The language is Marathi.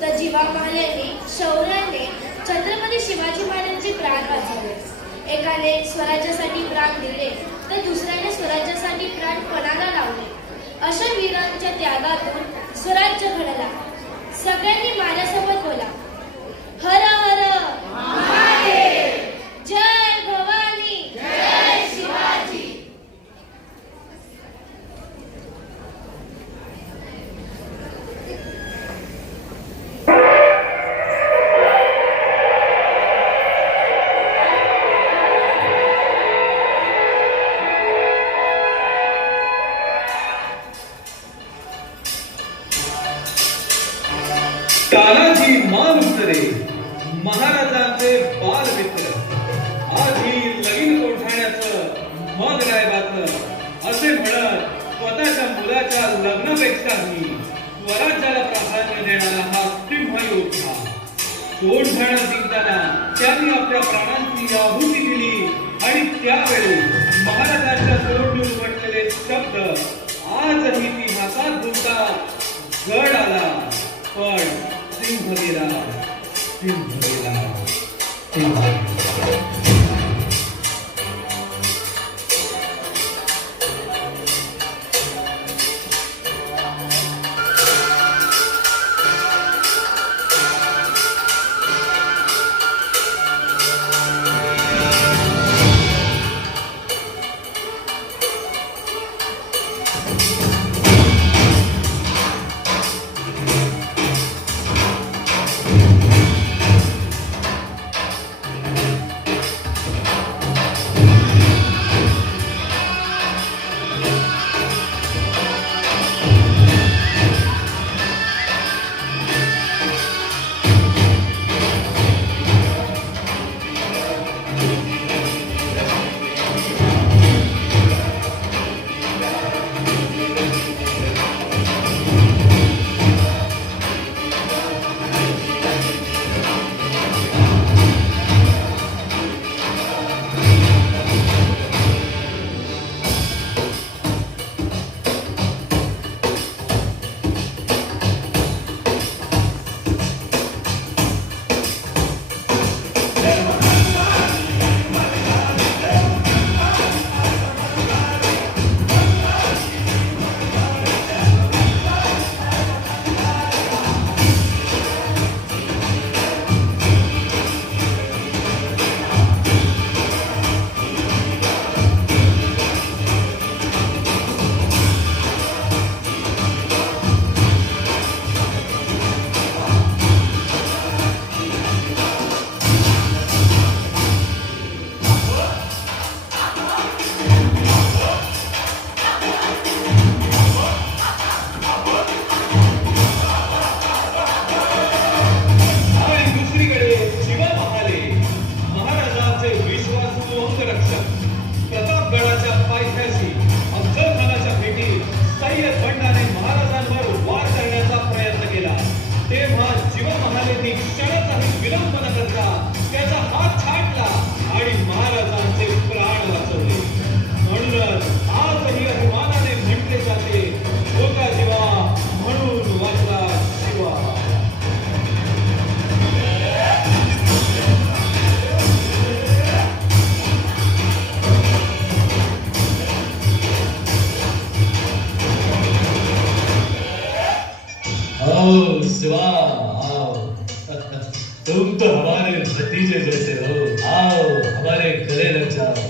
तर जिवा महाल्याने शौर्याने छत्रपती शिवाजी महाराजांचे प्राण वाचवले. एकाने स्वराज्यासाठी प्राण दिले तर दुसऱ्याने स्वराज्यासाठी प्राण पणाला लावले. अशा वीरांच्या त्यागातून स्वराज्य घडला. सगळ्यांनी माझ्यासोबत बोला, हर हर महादेव, जय भवानी, जय शिवाजी. तानाजी मान उतरे महाराजांचे बालमित्र. आधी लगीन कोठाण्याचं मग रायबाचं असे म्हणत स्वतःच्या मुलाच्या लग्नापेक्षाही स्वराज्याला प्राधान्य देणारा हा सिंह योद्धा. कोठाणा जिंकताना त्यांनी आपल्या प्राणांची आहुती दिली आणि त्यावेळी महाराजांच्या तोंडून म्हटलेले शब्द आजही ती हातात गुंतात. गड आला पण सिंह गेला, सिंह गेला, सिंह गेला. तुम तो हमारे भतीजे जैसे हो, आओ हमारे गले लग जाओ.